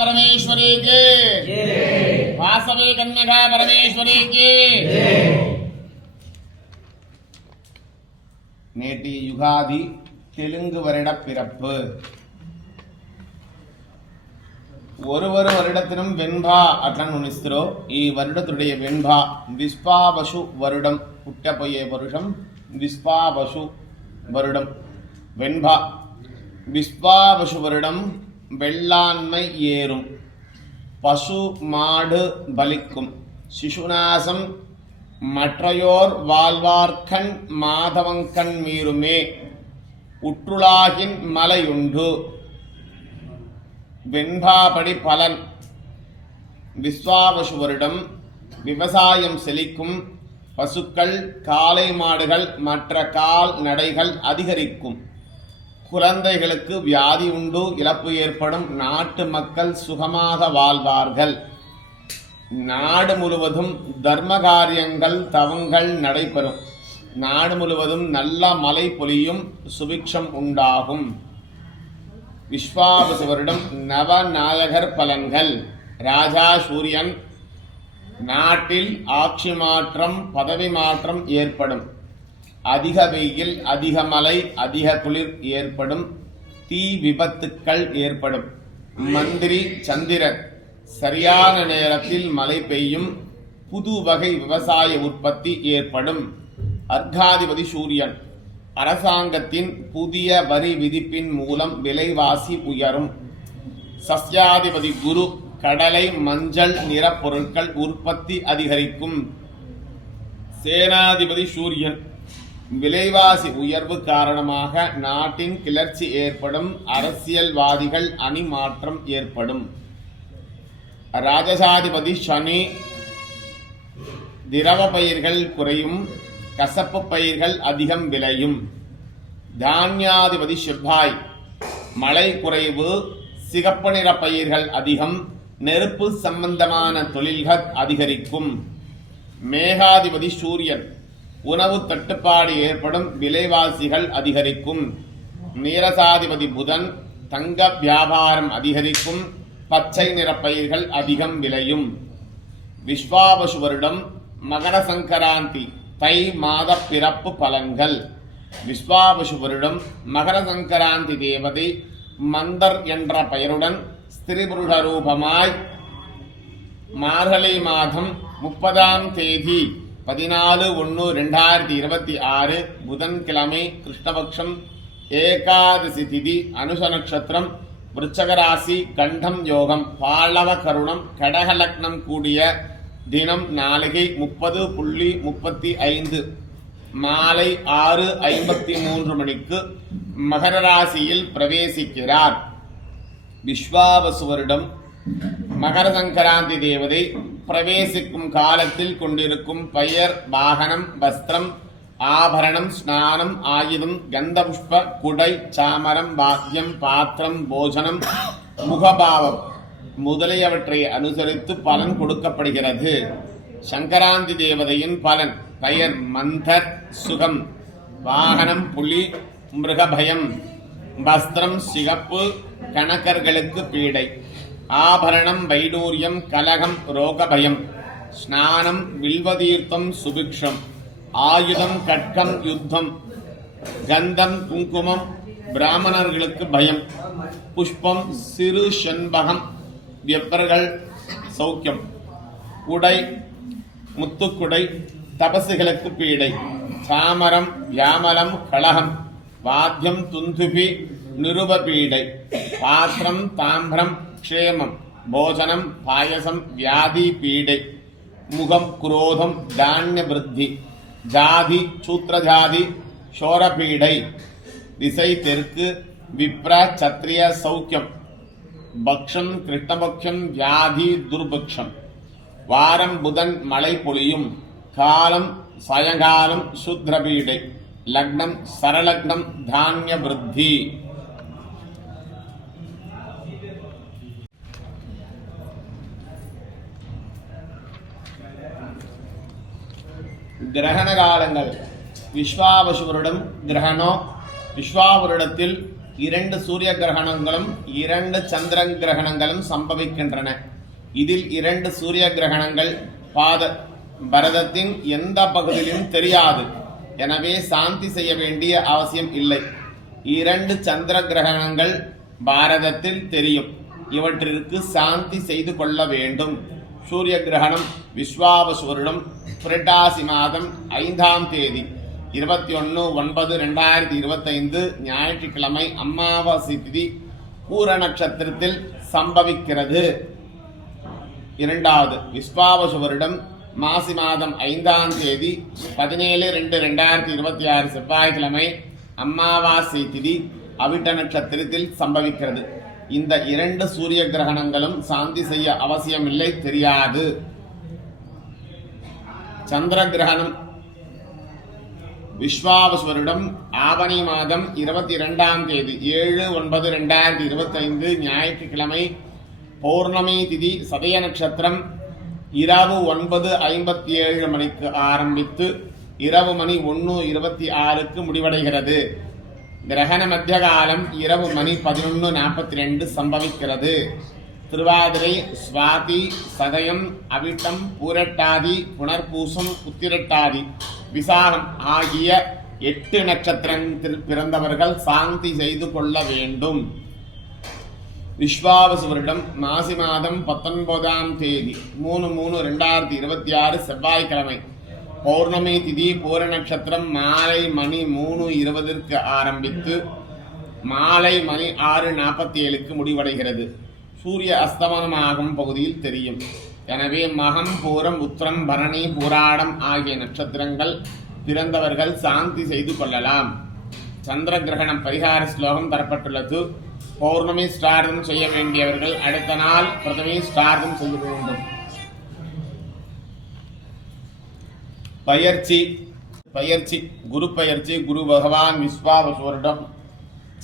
பரமேஸ்வரி கே வாசவே கன்னடா பரமேஸ்வரி கே நேற்று யுகாதி தெலுங்கு வருட பிறப்பு. ஒரு ஒரு வருடத்திலும் வெண்பா அட்லன் உணிஸ்திரோ இ வருடத்துடைய வெண்பா விஸ்பாபசு வருடம் புட்ட பொய்ய வருஷம் விஸ்பாபசு வருடம் வெண்பா. விஸ்வாபசு வருடம் வெள்ளாண்மை ஏறும். பசு மாடு பலிக்கும். சிசுநாசம் மற்றையோர் வாழ்வார்க்கண் மாதவங்கண் மீறுமே. உற்றுலாகின் மலையுண்டு. வெண்பாபடி பலன். விஸ்வாவசு வருடம் விவசாயம் செழிக்கும். பசுக்கள் காளை மாடுகள் மற்ற கால் நடைகள் அதிகரிக்கும். குழந்தைகளுக்கு வியாதி உண்டு இழப்பு ஏற்படும் நாட்டு மக்கள் சுகமாக வாழ்வார்கள். நாடு முழுவதும் தர்ம காரியங்கள் தவங்கள் நடைபெறும். நாடு முழுவதும் நல்ல மழை பொழியும் சுபிக்ஷம் உண்டாகும். விஸ்வாபசுவரிடம் நவநாயகர் பலன்கள். ராஜா சூரியன் நாட்டில் ஆட்சி மாற்றம் பதவி மாற்றம் ஏற்படும். அதிக வெயில் அதிக மழை அதிக குளிர் ஏற்படும் தீ விபத்துக்கள் ஏற்படும். மந்திரி சந்திரன் சரியான நேரத்தில் மழை பெய்யும் புது வகை விவசாய உற்பத்தி ஏற்படும். அர்காதிபதி சூரியன் அரசாங்கத்தின் புதிய வரி விதிப்பின் மூலம் விலைவாசி உயரும். சஸ்யாதிபதி குரு கடலை மஞ்சள் நிறப்பொருட்கள் உற்பத்தி அதிகரிக்கும். சேனாதிபதி சூரியன் விலைவாசி உயர்வு காரணமாக நாட்டின் கிளர்ச்சி ஏற்படும் அரசியல்வாதிகள் அணி மாற்றம் ஏற்படும். ராஜசாதிபதி சனி திரவ பயிர்கள் குறையும் கசப்பு பயிர்கள் அதிகம் விளையும். தானியாதிபதி செவ்வாய் மழை குறைவு சிகப்பு நிற பயிர்கள் அதிகம் நெருப்பு சம்பந்தமான தொழில்கள் அதிகரிக்கும். மேகாதிபதி சூரியன் உணவு தட்டுப்பாடு ஏற்படும் விலைவாசிகள் அதிகரிக்கும். நீரசாதிபதி புதன் தங்க வியாபாரம் அதிகரிக்கும். பச்சை நிற பயிர்கள் அதிகம் விளையும். விஸ்வாபசு வருடம் மகர சங்கராந்தி தை மாத பிறப்பு பலன்கள். விஸ்வாபசு வருடம் மகர சங்கராந்தி தேவதை மந்தர் என்ற பெயருடன் ஸ்திரிபுருஷ ரூபமாய் மார்கழி மாதம் முப்பதாம் தேதி பதினாலு ஒன்று ரெண்டாயிரத்தி இருபத்தி ஆறு புதன்கிழமை கிருஷ்ணபக்ஷம் ஏகாதசி திதி அனுஷ நட்சத்திரம் விருச்சகராசி கண்டம் யோகம் பாலவ கருணம் கடக லக்னம் கூடிய தினம் நாளிகை முப்பது புள்ளி முப்பத்தி ஐந்து மாலை ஆறு ஐம்பத்தி மூன்று மணிக்கு மகர ராசியில் பிரவேசிக்கிறார். விஸ்வாவசுவரிடம் மகர சங்கராந்தி தேவதை பிரவேசிக்கும் காலத்தில் கொண்டிருக்கும் பெயர் வாகனம் வஸ்திரம் ஆபரணம் ஸ்நானம் ஆயுதம் கந்தபுஷ்ப குடை சாமரம் வாத்தியம் பாத்திரம் போஜனம் முகபாவம் முதலியவற்றை அனுசரித்து பலன் கொடுக்கப்படுகிறது. சங்கராந்தி தேவதையின் பலன் பெயர் மந்தர் சுகம் வாகனம் புலி மிருகபயம் வஸ்திரம் சிகப்பு கணக்கர்களுக்கு பீடை. ஆபரணம் வைடூரியம் கலகம் ரோகபயம். ஸ்நானம் வில்வதீர்த்தம் சுபிக்ஷம். ஆயுதம் கட்கம் யுத்தம். கந்தம் குங்குமம் பிராமணர்களுக்கு பயம். புஷ்பம் சிறு செண்பகம் வெப்பர்கள் சௌக்கியம். உடை முத்துக்குடை தபசுகளுக்கு பீடை. சாமரம் யாமலம் கழகம் வாத்தியம் துந்துபி நிருபபீடை பாத்திரம் தாம்பரம் க்ஷேமம் போஜனம் பாயசம் வியாதி பீடை முகம் குரோதம் தானிய விருத்தி ஜாதி சூத்திரஜாதி சோரபீடை திசை தெற்கு விப்ர சத்ரிய சௌக்கியம் பக்ஷம் கிருஷ்ணபக்ஷம் வியாதி துர்பக்ஷம் வாரம் புதன் மழை பொழியும் காலம் சாயங்காலம் சுத்ரபீடை லக்னம் சரலக்னம் தானிய விருத்தி கிரகண காலங்கள் விஸ்வாவசு வருடம் கிரகணம். விஸ்வாவருடத்தில் இரண்டு சூரிய கிரகணங்களும் இரண்டு சந்திர கிரகணங்களும் சம்பவிக்கின்றன. இதில் இரண்டு சூரிய கிரகணங்கள் பாத பரதத்தின் எந்த பகுதியிலும் தெரியாது. எனவே சாந்தி செய்ய வேண்டிய அவசியம் இல்லை. இரண்டு சந்திர கிரகணங்கள் பாரதத்தில் தெரியும். இவற்றிற்கு சாந்தி செய்து கொள்ள வேண்டும். சூரிய கிரகணம் விஸ்வாவசு வருடம் புரட்டாசி மாதம் ஐந்தாம் தேதி இருபத்தி ஒன்று ஒன்பது ரெண்டாயிரத்தி இருபத்தைந்து ஞாயிற்றுக்கிழமை அமாவாசை திதி பூர நட்சத்திரத்தில் சம்பவிக்கிறது. இரண்டாவது விஸ்வாவசு வருடம் மாசி மாதம் ஐந்தாம் தேதி பதினேழு ரெண்டு ரெண்டாயிரத்தி இருபத்தி ஆறு செவ்வாய்க்கிழமை அமாவாசை திதி அவிட்ட நட்சத்திரத்தில் சம்பவிக்கிறது. இந்த இரண்டு சூரிய கிரகணங்களும் சாந்தி செய்ய அவசியமில்லை தெரியாது. சந்திர கிரகணம் விஸ்வாவஸ்வருடம் ஆவணி மாதம் இருபத்தி இரண்டாம் தேதி ஏழு ஒன்பது ரெண்டாயிரத்தி இருபத்தைந்து ஞாயிற்றுக்கிழமை பௌர்ணமி திதி சதய நட்சத்திரம் இரவு ஒன்பது ஐம்பத்தி ஏழு மணிக்கு ஆரம்பித்து இரவு மணி ஒன்று இருபத்தி ஆறுக்கு முடிவடைகிறது. கிரகண மத்திய காலம் இரவு மணி பதினொன்று நாற்பத்தி ரெண்டு சம்பவிக்கிறது. திருவாதிரை சுவாதி சதயம் அவிட்டம் பூரட்டாதி புனர்பூசம் உத்திரட்டாதி விசாகம் ஆகிய எட்டு நட்சத்திரத்தில் பிறந்தவர்கள் சாந்தி செய்து கொள்ள வேண்டும். விஸ்வாவசு வருடம் மாசி மாதம் பத்தொன்பதாம் தேதி மூணு மூணு ரெண்டாயிரத்தி இருபத்தி ஆறு செவ்வாய்க்கிழமை. பௌர்ணமி திதி பூர நட்சத்திரம் மாலை மணி மூணு இருபதற்கு ஆரம்பித்து மாலை மணி ஆறு நாற்பத்தி ஏழுக்கு முடிவடைகிறது. சூரிய அஸ்தமனமாகும் பகுதியில் தெரியும். எனவே மகம் பூரம் உத்திரம் பரணி பூராடம் ஆகிய நட்சத்திரங்கள் பிறந்தவர்கள் சாந்தி செய்து கொள்ளலாம். சந்திர கிரகணம் பரிகார ஸ்லோகம் தரப்பட்டுள்ளது. பௌர்ணமி ஸ்டார்தம் செய்ய வேண்டியவர்கள் அடுத்த நாள் பிரதமி ஸ்டார்தம் செய்ய வேண்டும். பயிற்சி பயிற்சி குரு பயிற்சி குரு பகவான் விஸ்வாவசுவரிடம்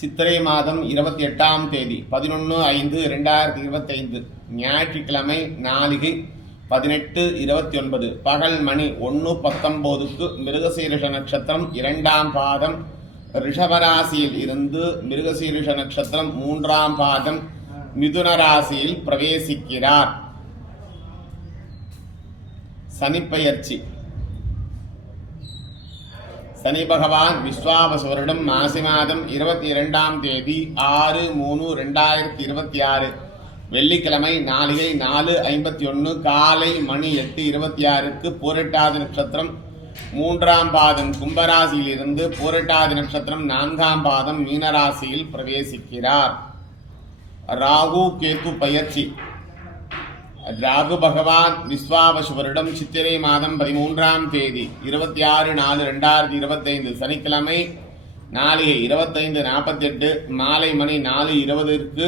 சித்திரை மாதம் இருபத்தி எட்டாம் தேதி பதினொன்று ஐந்து ரெண்டாயிரத்தி இருபத்தைந்து ஞாயிற்றுக்கிழமை நாளிகை பதினெட்டு இருபத்தி ஒன்பது பகல் மணி ஒன்று பத்தொம்போதுக்கு மிருகசீரிஷ நட்சத்திரம் இரண்டாம் பாதம் ரிஷபராசியில் இருந்து மிருகசீரிஷ நட்சத்திரம் மூன்றாம் பாதம் மிதுன ராசியில் பிரவேசிக்கிறார். சனிப்பெயர்ச்சி. சனி பகவான் விஸ்வாவசு வருடம் மாசி மாதம் இருபத்தி இரண்டாம் தேதி ஆறு மூணு ரெண்டாயிரத்தி இருபத்தி ஆறு. வெள்ளிக்கிழமை நாளிகை நாலு ஐம்பத்தி ஒன்று காலை மணி எட்டு இருபத்தி ஆறுக்கு பூரட்டாதி நட்சத்திரம் மூன்றாம் பாதம் கும்பராசியிலிருந்து பூரட்டாதி நட்சத்திரம் நான்காம் பாதம் மீனராசியில் பிரவேசிக்கிறார். ராகு கேது பயிற்சி. ராகு பகவான் விஸ்வாவசு வருடம் சித்திரை மாதம் பதிமூன்றாம் தேதி இருபத்தி ஆறு நாலு ரெண்டாயிரத்தி இருபத்தைந்து சனிக்கிழமை நாளிகை இருபத்தைந்து நாற்பத்தி எட்டு மாலை மணி நாலு இருபதுக்கு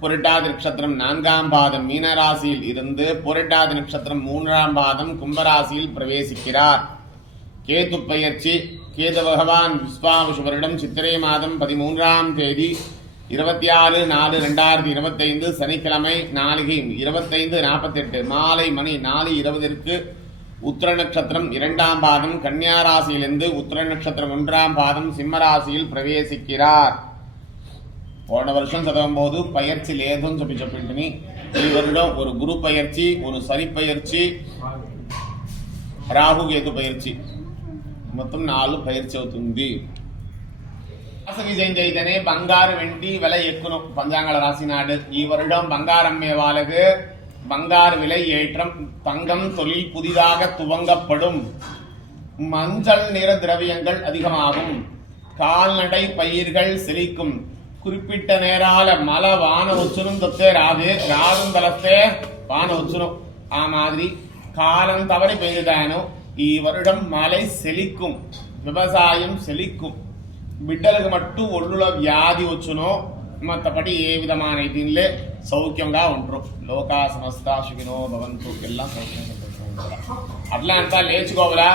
புரட்டாதி நட்சத்திரம் நான்காம் பாதம் மீனராசியில் இருந்து புரட்டாதி நட்சத்திரம் மூன்றாம் பாதம் கும்பராசியில் பிரவேசிக்கிறார். கேது பயிற்சி கேது பகவான் விஸ்வாவசு வருடம் சித்திரை மாதம் பதிமூன்றாம் தேதி இருபத்தி ஆறு நாலு ரெண்டாயிரத்தி இருபத்தைந்து சனிக்கிழமை நாளிகை இருபத்தைந்து நாற்பத்தெட்டு மாலை மணி நாலு இருபதற்கு உத்திர நட்சத்திரம் இரண்டாம் பாதம் கன்னியா ராசியிலிருந்து உத்திர நட்சத்திரம் ஒன்றாம் பாதம் சிம்ம ராசியில் பிரவேசிக்கிறார் போன வருஷம் చదవం போது பயிற்சி లేదని చెప్పి చెప్పింటిని ఈ வருடம் ஒரு குரு பயிற்சி ஒரு சனி பயிற்சி రాహు కేతు పైర్చి మొత్తం నాలుగు పైర్చి అవుతుంది వాసవి జయంతి అయితేనే బంగారు వెండి విల ఎక్కును పంచాంగళ రాసినాడు ఈ வருடம் బంగారం అమ్మే వాళ్ళకు బంగారు விலை ஏற்றம் தங்கம் தொழில் புதிதாக துவங்கப்படும் மஞ்சள் நிற திரவியங்கள் அதிகமாகும் கால்நடை பயிர்கள் செழிக்கும் குறிப்பிட்ட నేరాల మల వాన వచ్చును తొక్కే రాదు రాదు తలస్తే వాన వచ్చును ఆ మాదిరి காலம் தவறி பெய்துதானோ ఈ வருடம் மழை செழிக்கும் விவசாயம் செழிக்கும் బిడ్డలకు మట్టు ఒళ్ళులో వ్యాధి వచ్చునో మత్తపటి ఏ విధమైన దీనిలే సౌఖ్యంగా ఉంటారు లోకా సమస్త శుకినో భవంతు ఎల్లా సౌఖ్యంగా అట్లా అంతా లేచుకోవాలా